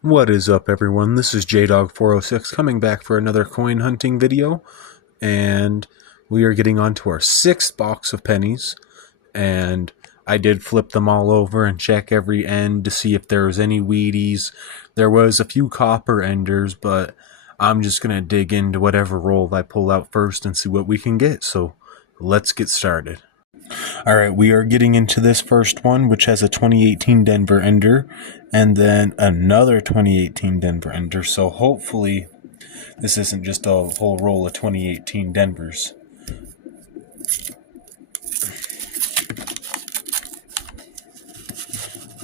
What is up, everyone? This is JDog406 coming back for another coin hunting video, and we are getting on to our 6th box of pennies, and I did flip them all over and check every end to see if there was any Wheaties. There was a few copper enders, but I'm just going to dig into whatever roll I pull out first and see what we can get, so let's get started. Alright, we are getting into this first one, which has a 2018 Denver Ender, and then another 2018 Denver Ender, so hopefully this isn't just a whole roll of 2018 Denvers.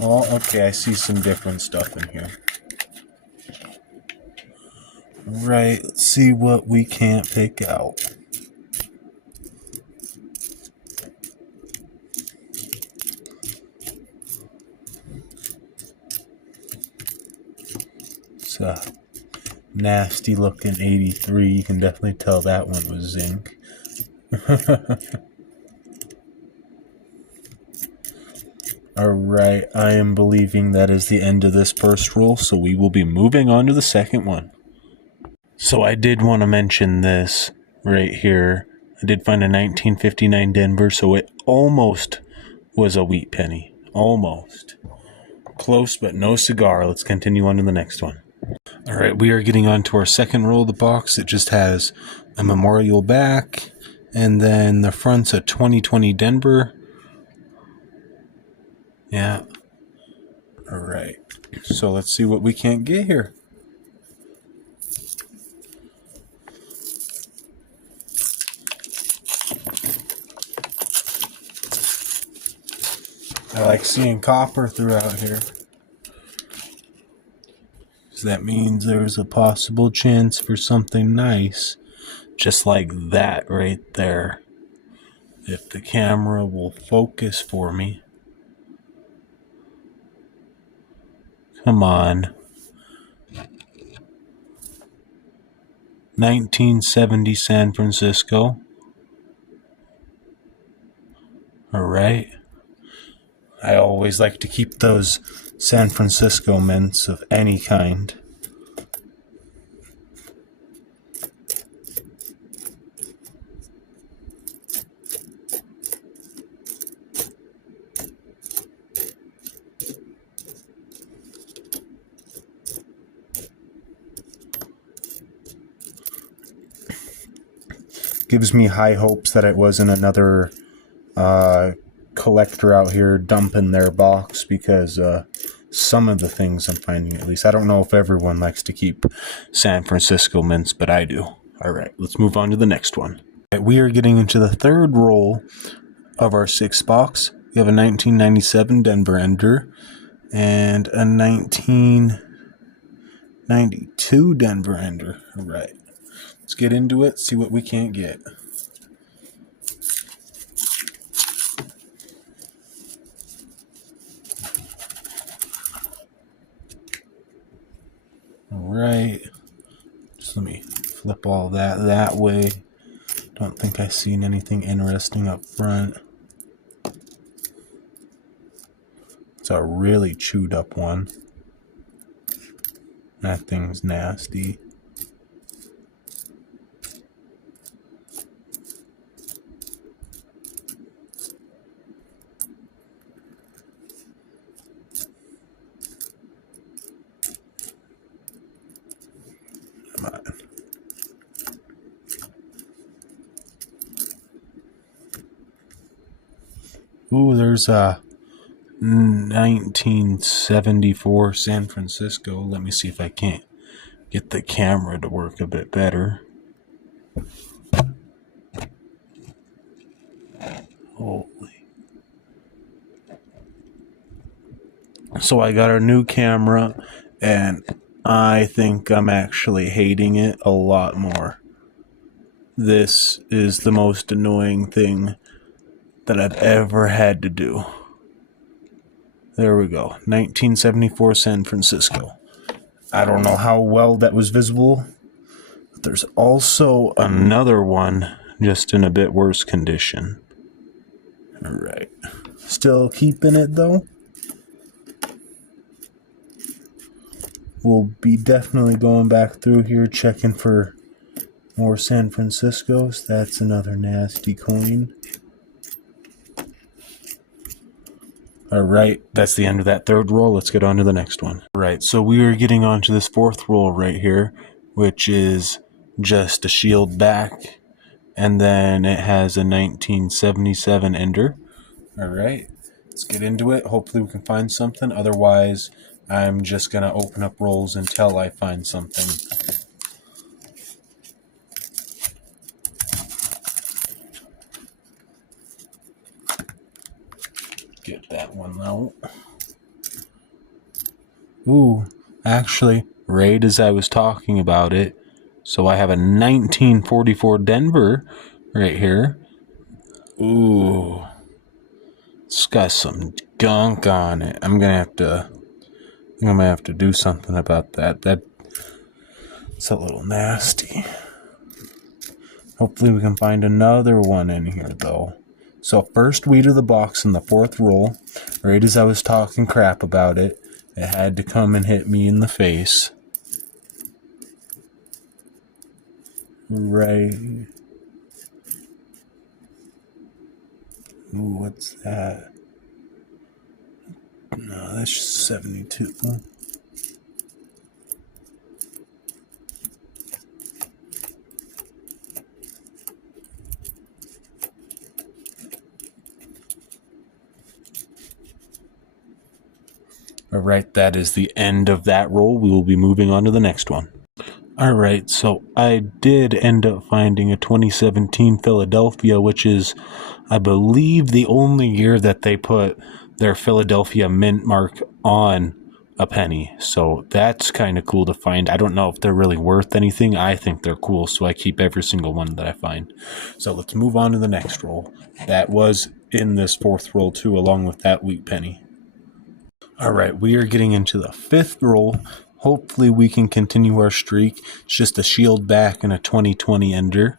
Oh, okay, I see some different stuff in here. Right, let's see what we can't pick out. It's a nasty looking 83. You can definitely tell that one was zinc. Alright, I am believing that is the end of this first roll, so we will be moving on to the second one. So I did want to mention this right here. I did find a 1959 Denver, so it almost was a wheat penny. Almost. Close, but no cigar. Let's continue on to the next one. Alright, we are getting on to our second roll of the box. It just has a memorial back, and then the front's a 2020 Denver. Yeah. Alright, so let's see what we can't get here. I like seeing copper throughout here. So that means there's a possible chance for something nice. Just like that right there. If the camera will focus for me. Come on. 1970 San Francisco. Alright. I always like to keep those San Francisco mints of any kind. Gives me high hopes that it wasn't another collector out here dumping their box, because some of the things I'm finding, at least, I don't know if everyone likes to keep San Francisco mints, but I do. Alright, let's move on to the next one. We are getting into the third roll of our 6th box. We have a 1997 Denver Ender and a 1992 Denver Ender. Alright, let's get into it, see what we can't get. Alright, just let me flip all that way. Don't think I've seen anything interesting up front. It's a really chewed up one. That thing's nasty. Come on. Ooh, there's a 1974 San Francisco. Let me see if I can't get the camera to work a bit better. Holy. So I got a new camera, and I think I'm actually hating it a lot more. This is the most annoying thing that I've ever had to do. There we go. 1974 San Francisco. I don't know how well that was visible, but there's also another one just in a bit worse condition. Alright. Still keeping it though. we'll be definitely going back through here, checking for more San Franciscos. That's another nasty coin. Alright, that's the end of that third roll. Let's get on to the next one. Right, so we are getting on to this fourth roll right here, which is just a shield back, and then it has a 1977 ender. Alright, let's get into it. Hopefully we can find something. Otherwise, I'm just going to open up rolls until I find something. Get that one out. Ooh, actually, right as I was talking about it, so I have a 1944 Denver right here. Ooh, it's got some gunk on it. I'm gonna have to do something about that. That's a little nasty. Hopefully we can find another one in here though. So first weed of the box in the fourth roll, right as I was talking crap about it, it had to come and hit me in the face. Right. Ooh, what's that? No, that's just 72. Alright, that is the end of that roll. We will be moving on to the next one. Alright, so I did end up finding a 2017 Philadelphia, which is, I believe, the only year that they put their Philadelphia mint mark on a penny. So that's kind of cool to find. I don't know if they're really worth anything. I think they're cool, so I keep every single one that I find. So let's move on to the next roll. That was in this fourth roll too, along with that wheat penny. Alright, we are getting into the fifth roll. Hopefully we can continue our streak. It's just a shield back and a 2020 ender.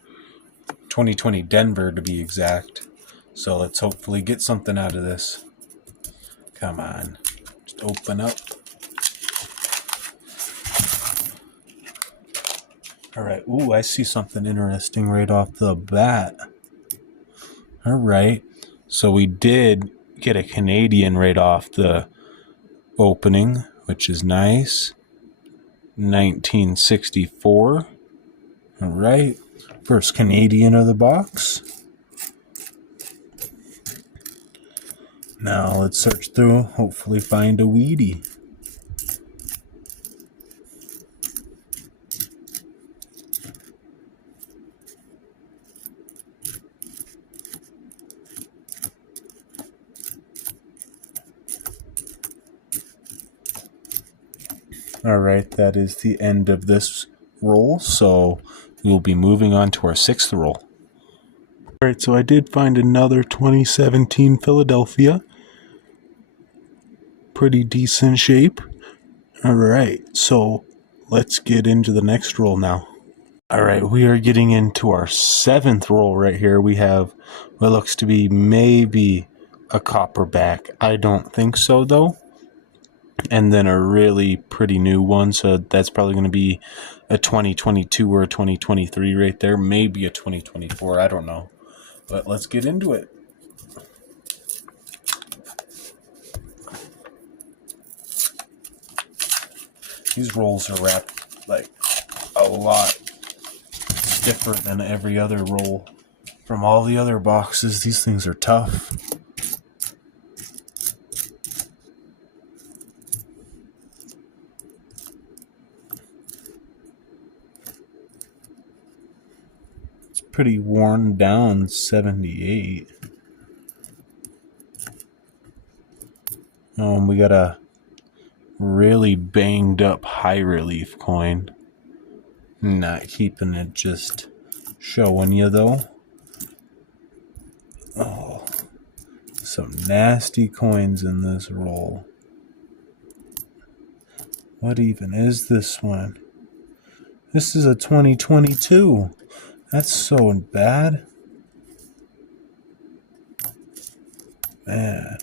2020 Denver to be exact. So let's hopefully get something out of this. Come on. Just open up. Alright, ooh, I see something interesting right off the bat. Alright, so we did get a Canadian right off the opening, which is nice. 1964. Alright, first Canadian of the box. Now let's search through, hopefully find a weedy. Alright, that is the end of this roll, so we'll be moving on to our sixth roll. Alright, so I did find another 2017 Philadelphia. Pretty decent shape. Alright, so let's get into the next roll now. Alright, we are getting into our seventh roll right here. We have what looks to be maybe a copperback. I don't think so though. And then a really pretty new one, so that's probably going to be a 2022 or a 2023 right there. Maybe a 2024, I don't know. But let's get into it. These rolls are wrapped like a lot stiffer than every other roll from all the other boxes. These things are tough. It's pretty worn down, 78. Oh, and we got a really banged up high relief coin. Not keeping it, just showing you though. Oh, some nasty coins in this roll. What even is this one? This is a 2022. That's so bad. Man.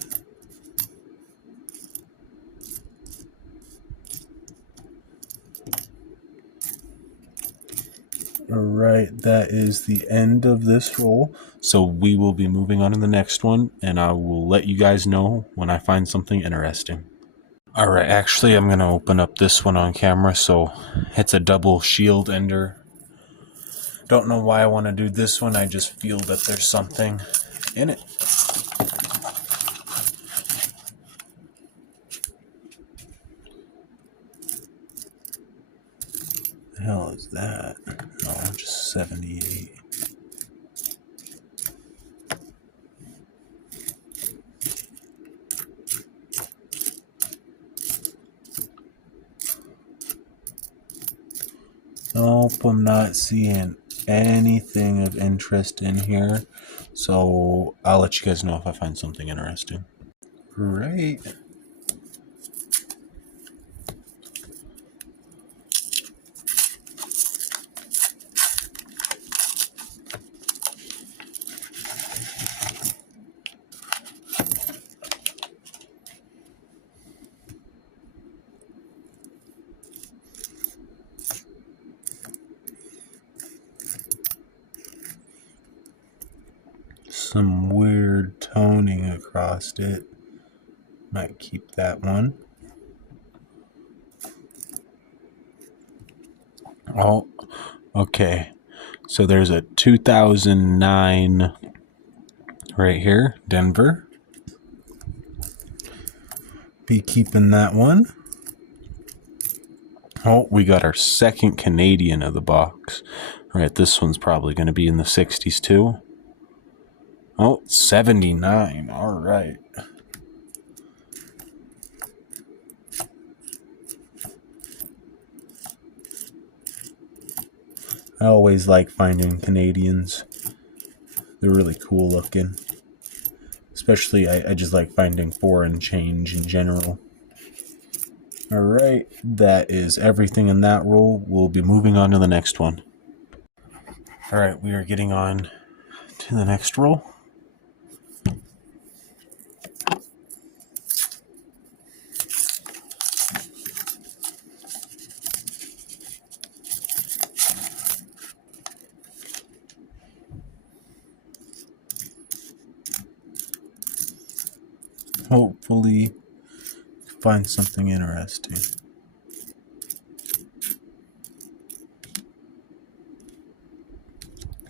Alright, that is the end of this roll. So we will be moving on to the next one, and I will let you guys know when I find something interesting. Alright, actually I'm going to open up this one on camera, so it's a double shield ender. Don't know why I want to do this one, I just feel that there's something in it. The hell is that? No, just 78. Nope, I'm not seeing anything of interest in here. So I'll let you guys know if I find something interesting. Right. Some weird toning across it. Might keep that one. Oh, okay. So there's a 2009 right here, Denver. Be keeping that one. Oh, we got our second Canadian of the box. All right, this one's probably going to be in the 60s too. Oh, 79. All right. I always like finding Canadians. They're really cool looking. Especially, I just like finding foreign change in general. Alright, that is everything in that roll. We'll be moving on to the next one. Alright, we are getting on to the next roll. Hopefully find something interesting.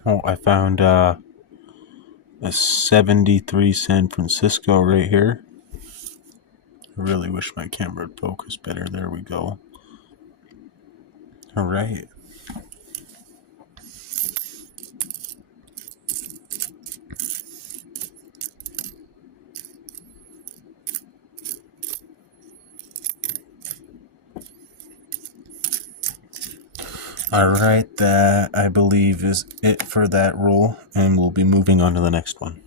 Oh, I found a 73 San Francisco right here. I really wish my camera would focus better. There we go. Alright. Alright, that I believe is it for that roll, and we'll be moving on to the next one.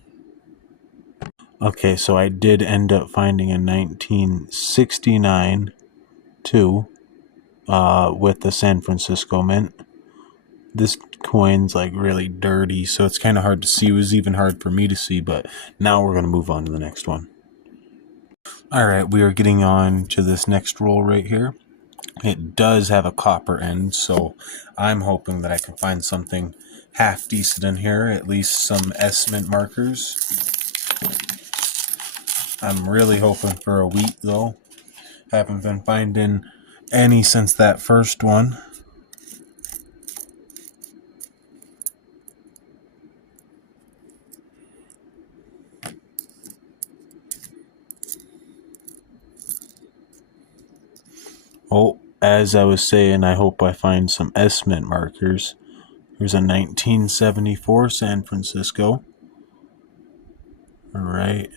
Okay, so I did end up finding a 1969 too, with the San Francisco Mint. This coin's like really dirty, so it's kind of hard to see. It was even hard for me to see, but now we're going to move on to the next one. Alright, we are getting on to this next roll right here. It does have a copper end, so I'm hoping that I can find something half decent in here, at least some S-Mint markers. I'm really hoping for a wheat, though. Haven't been finding any since that first one. Oh, as I was saying, I hope I find some S-Mint markers. Here's a 1974 San Francisco. Alright.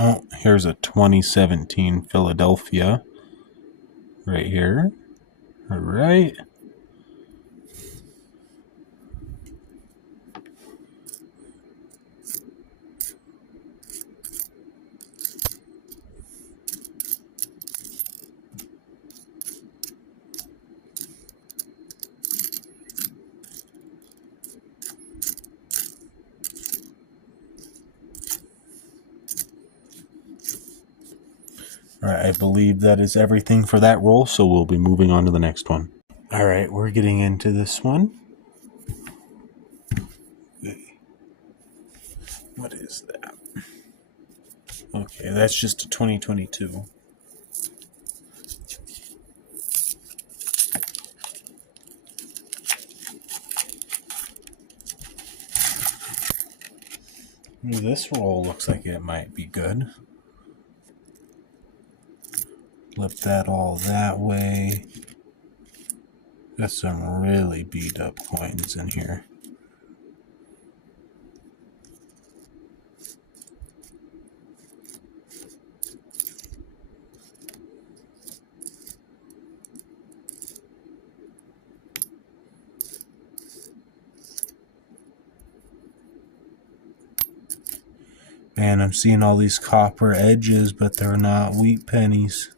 Oh, here's a 2017 Philadelphia. Right here. Alright. Alright, I believe that is everything for that roll, so we'll be moving on to the next one. Alright, we're getting into this one. What is that? Okay, that's just a 2022. This roll looks like it might be good. Flip that all that way. Got some really beat up coins in here. And I'm seeing all these copper edges, but they're not wheat pennies.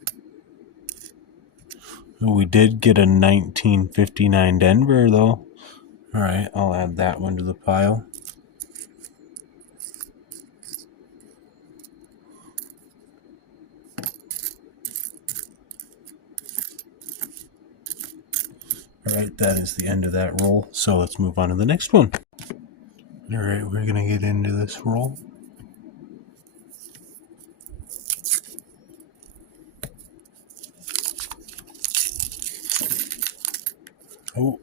Ooh, we did get a 1959 Denver, though. Alright, I'll add that one to the pile. Alright, that is the end of that roll. So let's move on to the next one. Alright, we're going to get into this roll. Oh,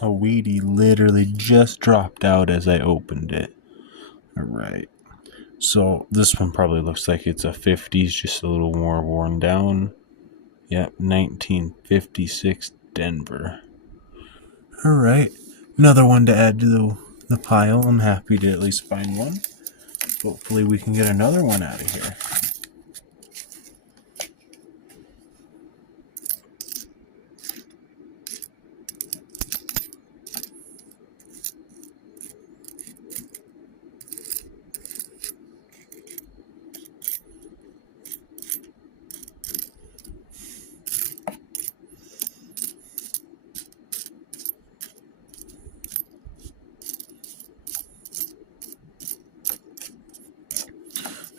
a Wheatie literally just dropped out as I opened it. Alright, so this one probably looks like it's a 50s, just a little more worn down. Yep, 1956 Denver. Alright, another one to add to the pile. I'm happy to at least find one. Hopefully we can get another one out of here.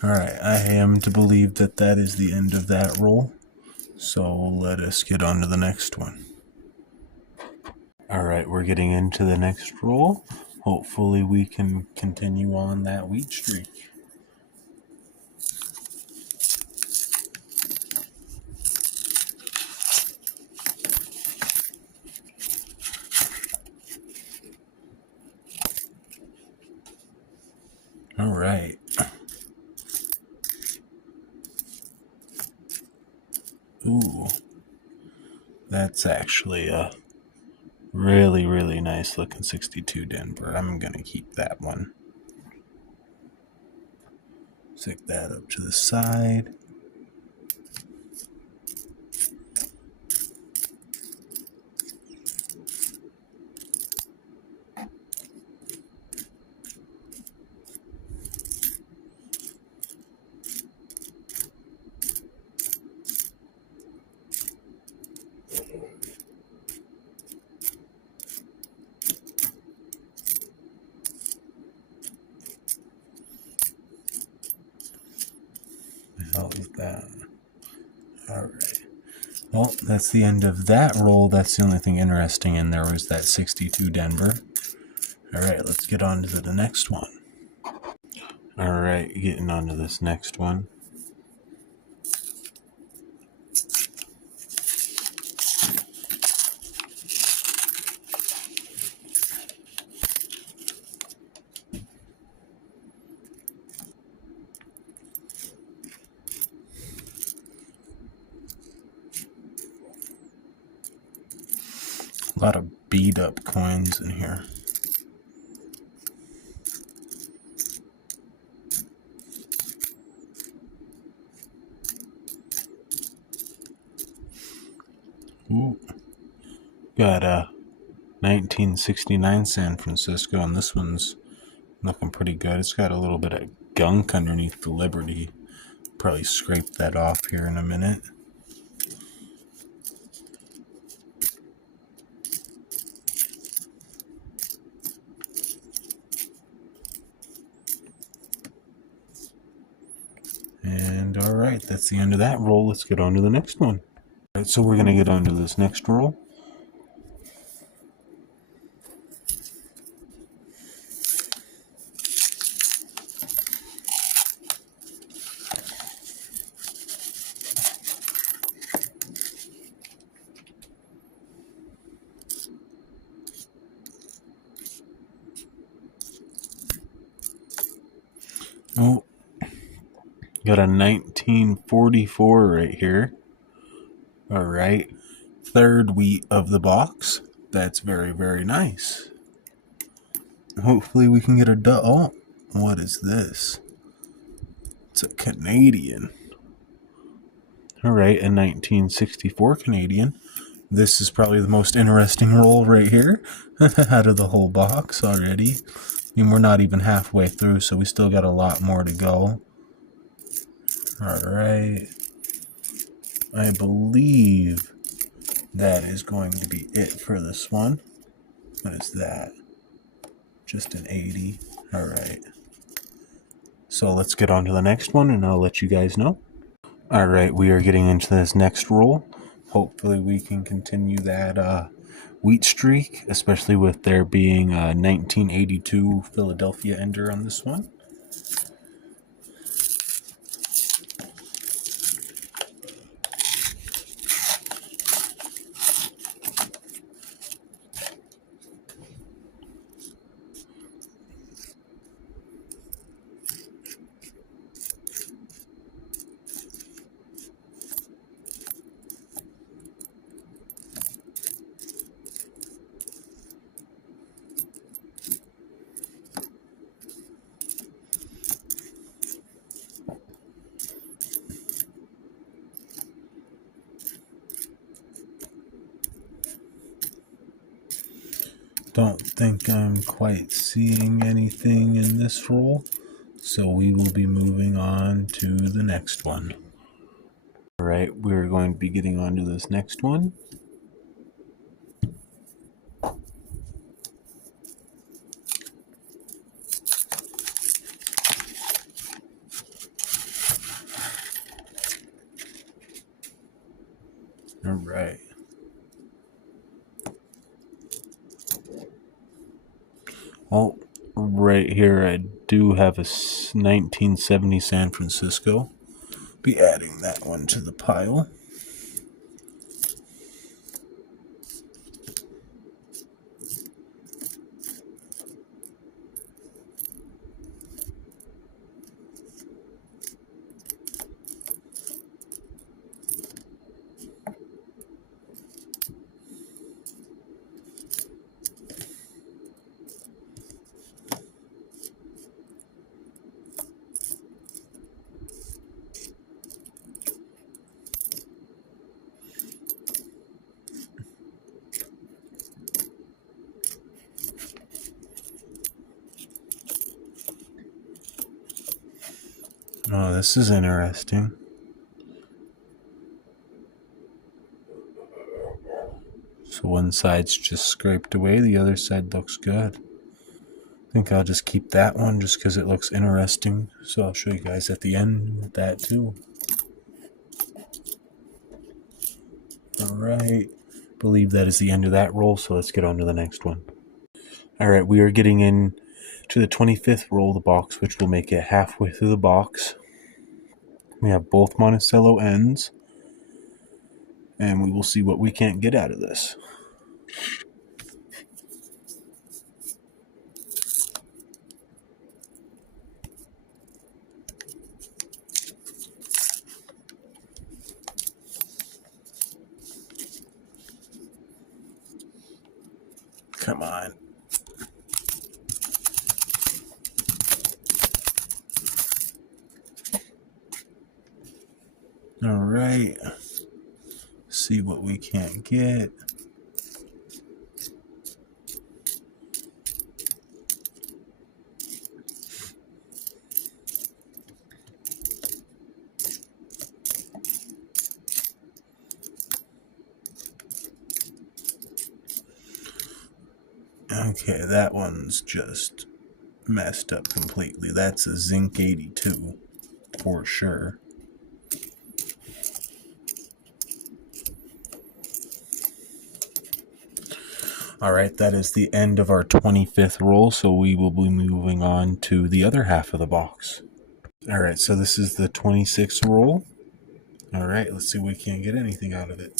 Alright, I am to believe that that is the end of that roll. So let us get on to the next one. Alright, we're getting into the next roll. Hopefully we can continue on that wheat streak. Alright. Ooh. That's actually a really, really nice looking 62 Denver. I'm going to keep that one. Stick that up to the side. Hell is that? Alright. Well, that's the end of that roll. That's the only thing interesting in there was that 62 Denver. Alright, let's get on to the next one. Alright, getting on to this next one. A lot of beat up coins in here. Ooh. Got a 1969 San Francisco, and this one's looking pretty good. It's got a little bit of gunk underneath the Liberty. Probably scrape that off here in a minute. And And alright, that's the end of that roll. Let's get on to the next one. Alright, so we're going to get on to this next roll. Oh, got a 1944 right here. Alright, third wheat of the box. That's very, very nice. Hopefully we can get a oh, what is this? It's a Canadian. Alright, a 1964 Canadian. This is probably the most interesting roll right here out of the whole box already. And we're not even halfway through, so we still got a lot more to go. Alright. I believe that is going to be it for this one. What is that? Just an 80. Alright. So let's get on to the next one, and I'll let you guys know. Alright, we are getting into this next roll. Hopefully we can continue that wheat streak, especially with there being a 1982 Philadelphia Ender on this one. Don't think I'm quite seeing anything in this roll, so we will be moving on to the next one. Alright, we're going to be getting on to this next one. Alright. Oh, right here I do have a 1970 San Francisco. Be adding that one to the pile. Oh, this is interesting. So one side's just scraped away, the other side looks good. I think I'll just keep that one just because it looks interesting. So I'll show you guys at the end with that too. Alright, believe that is the end of that roll, so let's get on to the next one. Alright, we are getting in to the 25th roll of the box, which will make it halfway through the box. We have both Monticello ends, and we will see what we can't get out of this. Come on. Alright. See what we can't get. Okay, that one's just messed up completely. That's a zinc 82 for sure. Alright, that is the end of our 25th roll, so we will be moving on to the other half of the box. Alright, so this is the 26th roll. Alright, let's see if we can't get anything out of it.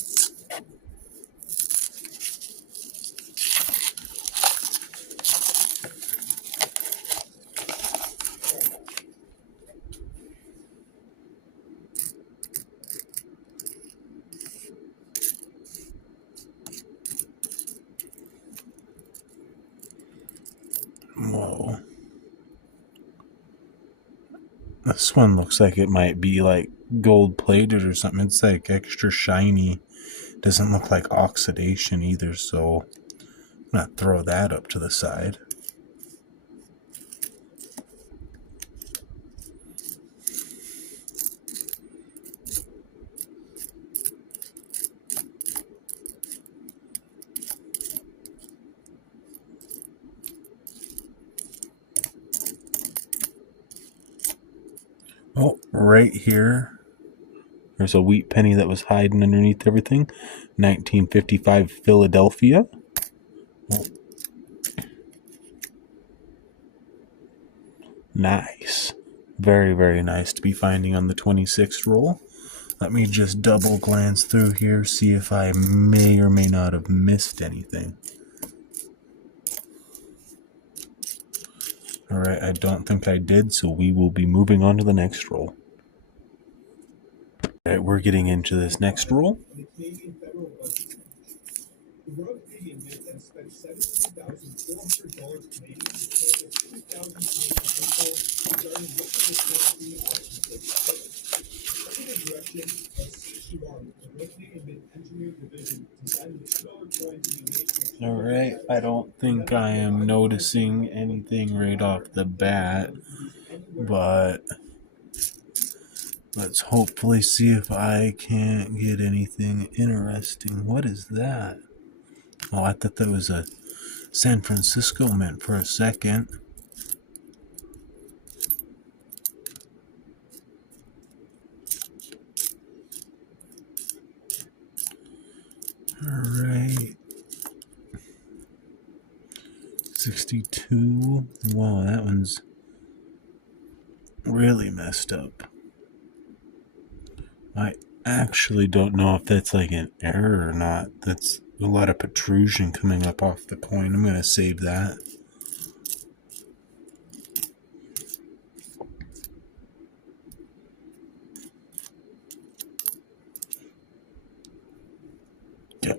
Whoa. This one looks like it might be like gold plated or something. It's like extra shiny. Doesn't look like oxidation either, so I'm gonna throw that up to the side. Oh, right here, there's a wheat penny that was hiding underneath everything. 1955 Philadelphia. Oh. Nice. Very, very nice to be finding on the 26th roll. Let me just double glance through here, see if I may or may not have missed anything. Alright, I don't think I did, so we will be moving on to the next roll. Alright, we're getting into this next roll. Alright, I don't think I am noticing anything right off the bat, but let's hopefully see if I can't get anything interesting. What is that? Oh, I thought that was a San Francisco mint for a second. Alright. 62. Wow, that one's really messed up. I actually don't know if that's like an error or not. That's a lot of protrusion coming up off the coin. I'm going to save that.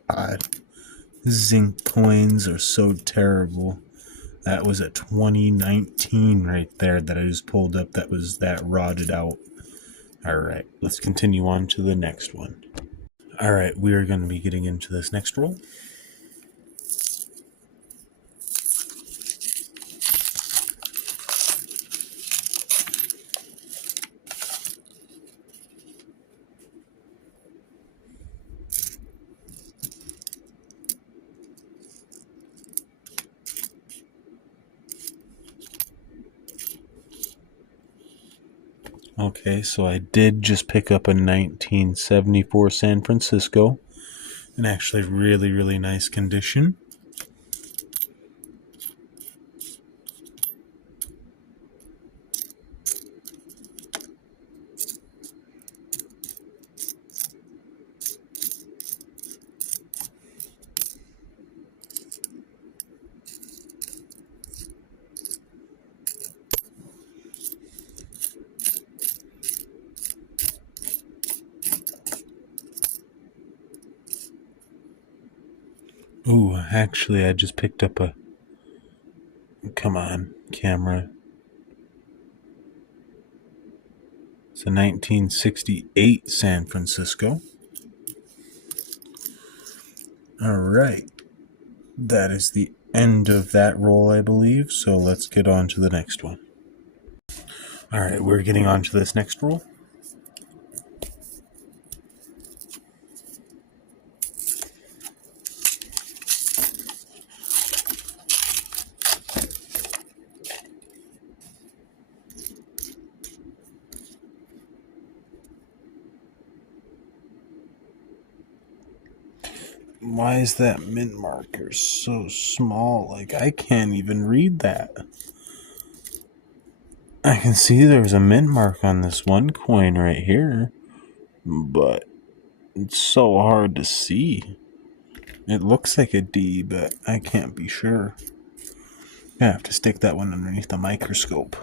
God, zinc coins are so terrible. That was a 2019 right there that I just pulled up that was that rotted out. Alright, let's continue on to the next one. Alright, we are going to be getting into this next roll. Okay, so I did just pick up a 1974 San Francisco. In actually really, really nice condition. Ooh, actually, I just picked up a... Come on, camera. It's a 1968 San Francisco. Alright. That is the end of that roll, I believe, so let's get on to the next one. Alright, we're getting on to this next roll. Why is that mint marker so small? Like, I can't even read that. I can see there's a mint mark on this one coin right here, but it's so hard to see. It looks like a D, but I can't be sure. I have to stick that one underneath the microscope.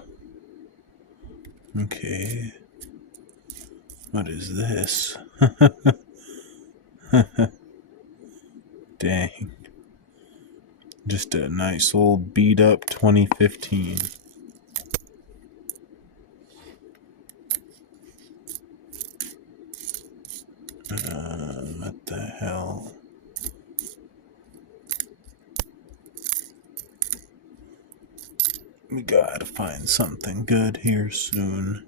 Okay. What is this? Dang. Just a nice old beat up 2015. What the hell? We gotta find something good here soon.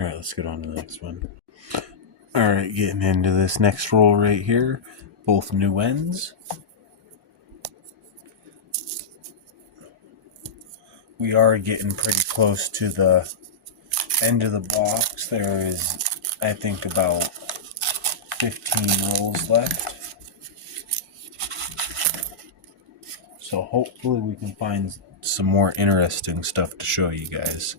Alright, let's get on to the next one. Alright, getting into this next roll right here. Both new ends. We are getting pretty close to the end of the box. There is, I think, about 15 rolls left. So hopefully we can find some more interesting stuff to show you guys.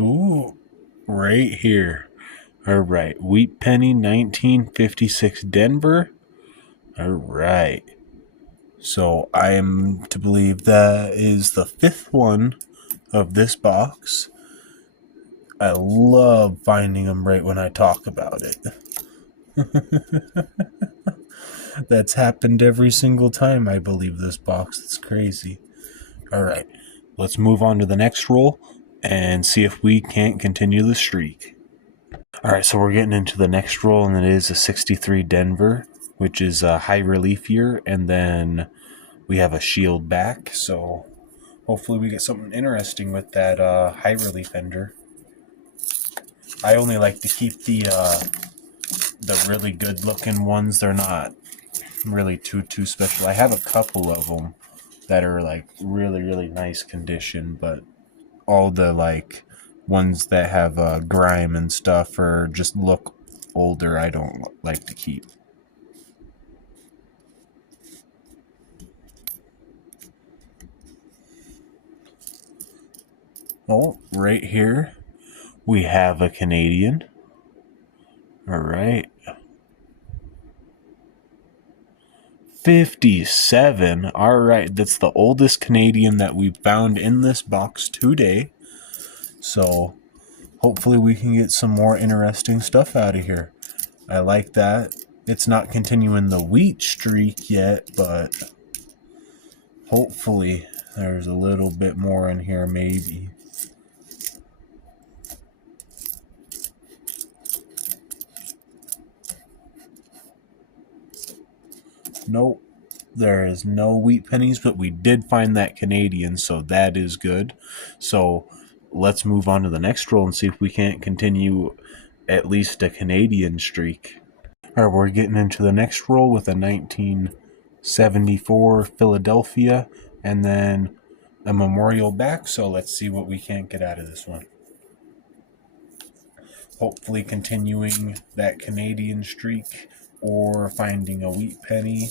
Ooh, right here. Alright, Wheat Penny 1956 Denver. Alright. So I am to believe that is the 5th one of this box. I love finding them right when I talk about it. That's happened every single time, I believe, this box. It's crazy. Alright, let's move on to the next roll and see if we can't continue the streak. Alright, so we're getting into the next roll, and it is a 63 Denver, which is a high relief year, and then we have a shield back, so hopefully we get something interesting with that high relief ender. I only like to keep the really good looking ones. They're not really too special. I have a couple of them that are like really nice condition, but all the like ones that have grime and stuff or just look older, I don't like to keep. Oh, right here we have a Canadian. All right. 57. All right, that's the oldest Canadian that we found in this box today. So hopefully we can get some more interesting stuff out of here. I like that. It's not continuing the wheat streak yet, but hopefully there's a little bit more in here maybe. Nope. There is no wheat pennies, but we did find that Canadian, so that is good. So let's move on to the next roll and see if we can't continue at least a Canadian streak. All right, we're getting into the next roll with a 1974 Philadelphia and then a memorial back, so let's see what we can't get out of this one. Hopefully continuing that Canadian streak or finding a wheat penny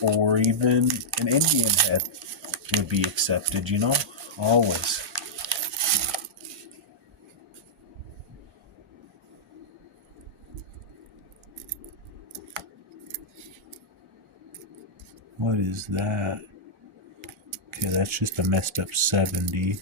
or even an Indian head would be accepted, you know, always. What is that? Okay, that's just a messed up 70.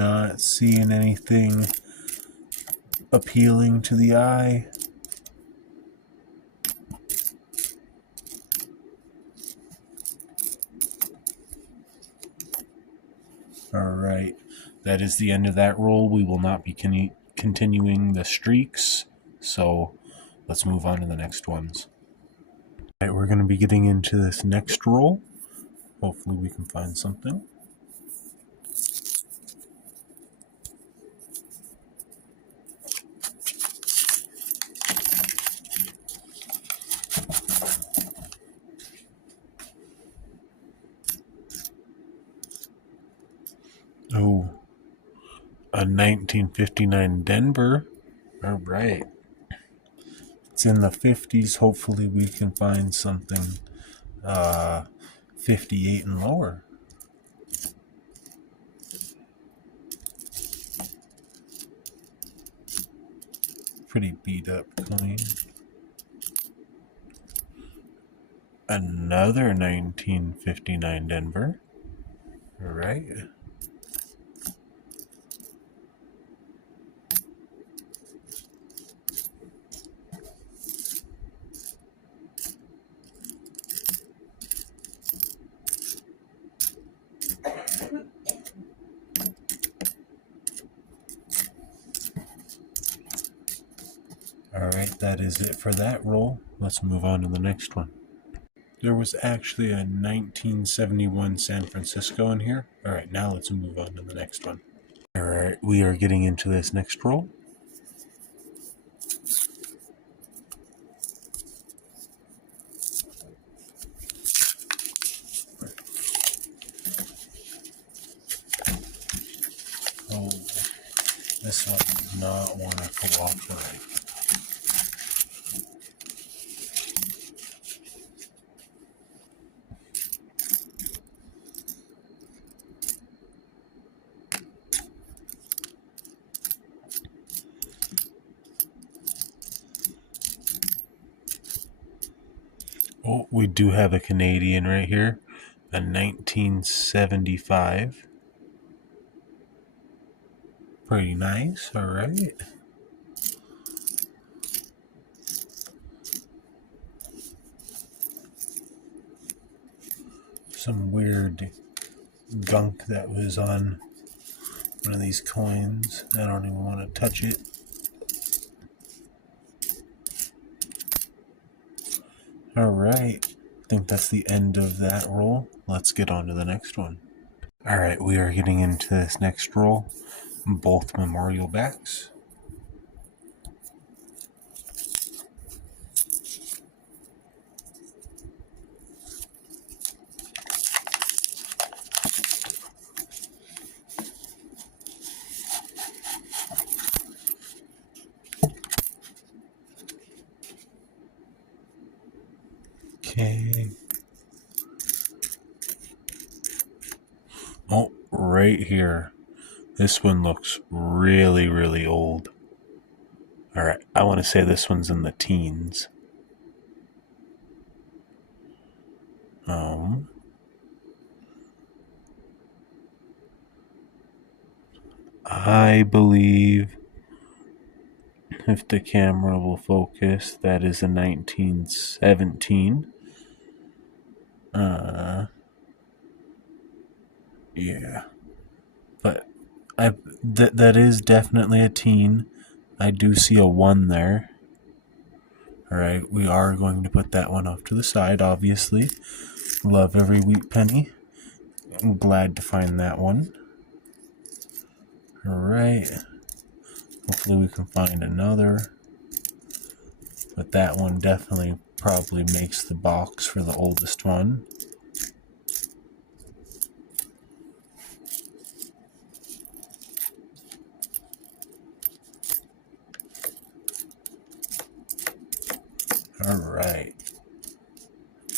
not seeing anything appealing to the eye. Alright, that is the end of that roll. We will not be continuing the streaks, so let's move on to the next ones. Alright, we're going to be getting into this next roll. Hopefully we can find something. Oh, a 1959 Denver. Alright. It's in the 50s. Hopefully we can find something 58 and lower. Pretty beat up coin. Another 1959 Denver. Alright. Alright, that is it for that roll. Let's move on to the next one. There was actually a 1971 San Francisco in here. Alright, now let's move on to the next one. Alright, we are getting into this next roll. Oh, this one does not want to cooperate. Oh, we do have a Canadian right here. A 1975. Pretty nice, alright. Some weird gunk that was on one of these coins. I don't even want to touch it. Alright, I think that's the end of that roll. Let's get on to the next one. Alright, we are getting into this next roll. Both memorial backs. Okay. Oh, right here. This one looks really, really old. Alright, I want to say this one's in the teens. I believe, if the camera will focus, that is a 1917. Yeah. But that is definitely a teen. I do see a 1 there. Alright, we are going to put that one off to the side, obviously. Love every wheat penny. I'm glad to find that one. Alright. Hopefully we can find another. But that one definitely probably makes the box for the oldest one. Alright.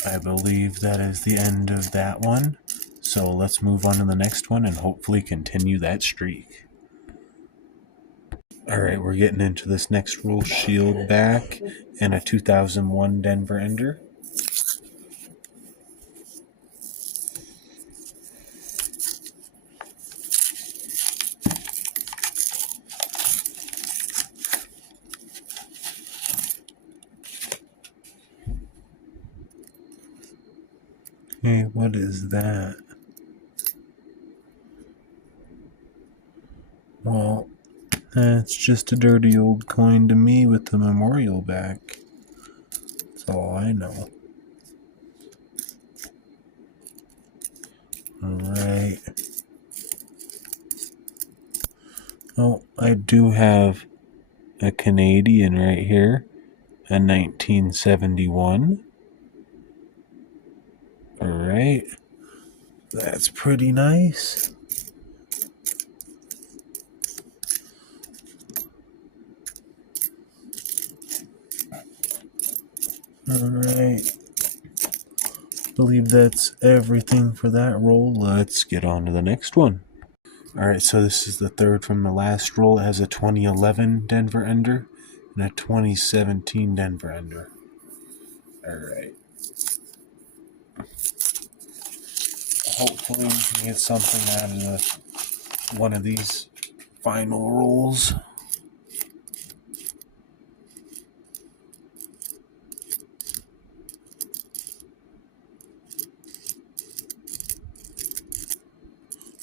I believe that is the end of that one. So let's move on to the next one and hopefully continue that streak. Alright, we're getting into this next roll. Shield back and a 2001 Denver Ender. Hey, what is that? Well, that's just a dirty old coin to me with the memorial back. That's all I know. Alright. Oh, I do have a Canadian right here. A 1971. Alright. That's pretty nice. Alright. Believe that's everything for that roll. Let's get on to the next one. Alright, so this is the third from the last roll. It has a 2011 Denver Ender and a 2017 Denver Ender. Alright. Hopefully we can get something out of one of these final rolls.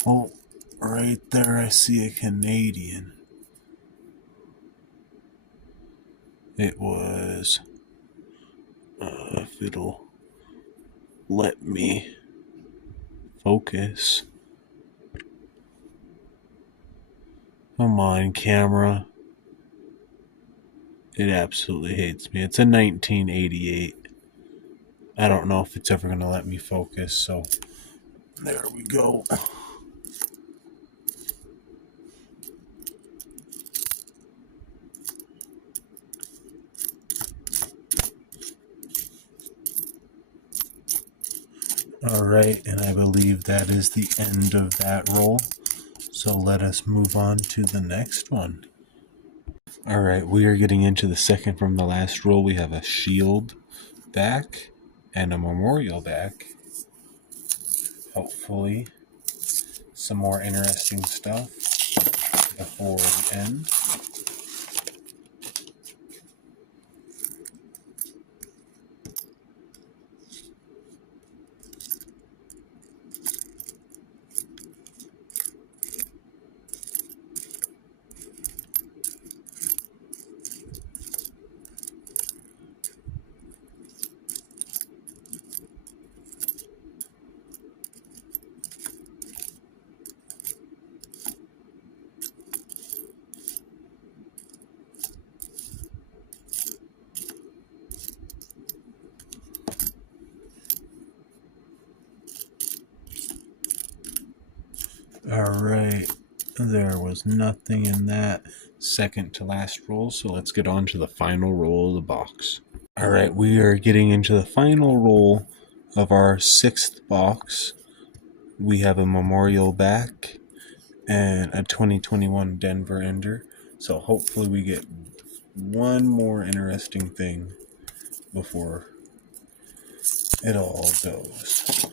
Oh, right there I see a Canadian. It was, if it'll let me focus. Come on, camera. It absolutely hates me. It's a 1988. I don't know if it's ever going to let me focus, so there we go. Alright, and I believe that is the end of that roll. So let us move on to the next one. Alright, we are getting into the second from the last roll. We have a shield back and a memorial back. Hopefully, some more interesting stuff before the end. Alright, there was nothing in that second to last roll, so let's get on to the final roll of the box. Alright, we are getting into the final roll of our sixth box. We have a memorial back and a 2021 Denver Ender, so hopefully we get one more interesting thing before it all goes.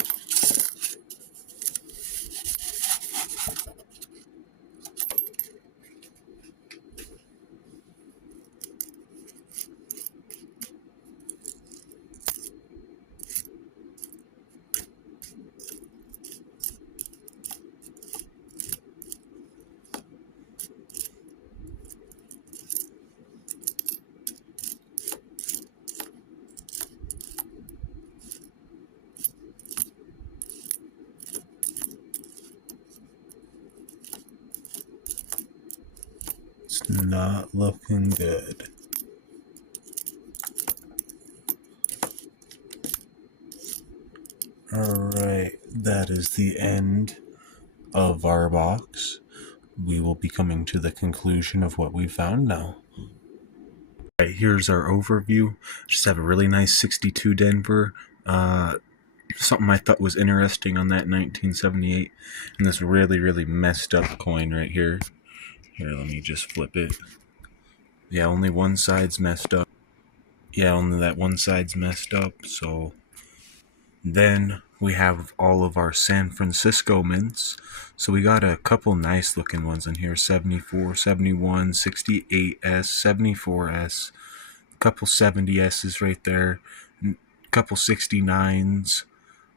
It's not looking good. Alright, that is the end of our box. We will be coming to the conclusion of what we found now. Alright, here's our overview. Just have a really nice 62 Denver. Something I thought was interesting on that 1978. And this really, really messed up coin right here. Here, let me just flip it. Yeah, only one side's messed up. Yeah, only that one side's messed up, so... Then we have all of our San Francisco mints. So we got a couple nice looking ones in here. 74, 71, 68S, 74S. A couple 70S's right there. A couple 69s.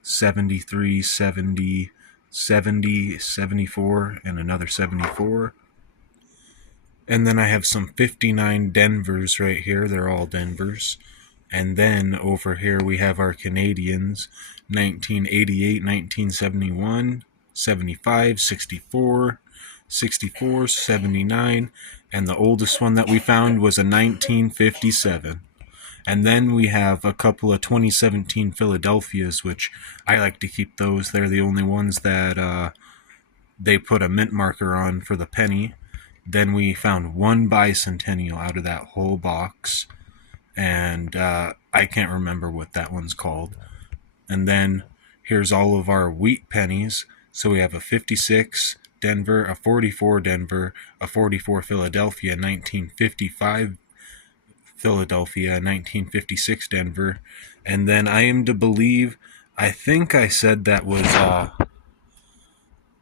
73, 70, 70, 74, and another 74. And then I have some 59 Denvers right here. They're all Denvers. And then over here we have our Canadians, 1988, 1971, 75, 64, 64, 79, and the oldest one that we found was a 1957. And then we have a couple of 2017 Philadelphias, which I like to keep those. They're the only ones that they put a mint marker on for the penny. Then we found one bicentennial out of that whole box, and I can't remember what that one's called. And then here's all of our wheat pennies. So we have a 56 Denver, a 44 Denver, a 44 Philadelphia, 1955 Philadelphia, 1956 Denver, and then I am to believe, I think I said that was a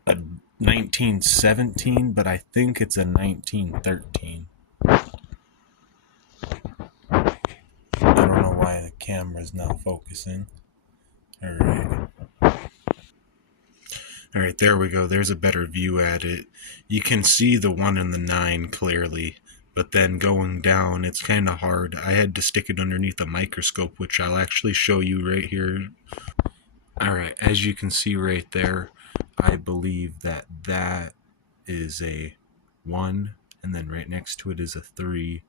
1917, but I think it's a 1913. I don't know why the camera's not focusing. Alright, there we go. There's a better view at it. You can see the 1 and the 9 clearly, but then going down, it's kind of hard. I had to stick it underneath a microscope, which I'll actually show you right here. Alright, as you can see right there, I believe that that is a 1, and then right next to it is a 3.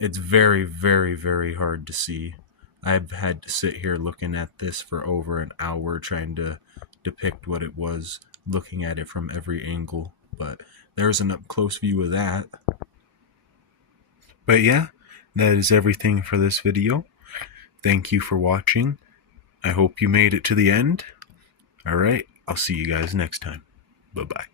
It's very, very, very hard to see. I've had to sit here looking at this for over an hour trying to depict what it was, looking at it from every angle, but there's an up-close view of that. But yeah, that is everything for this video. Thank you for watching. I hope you made it to the end. Alright, I'll see you guys next time. Bye-bye.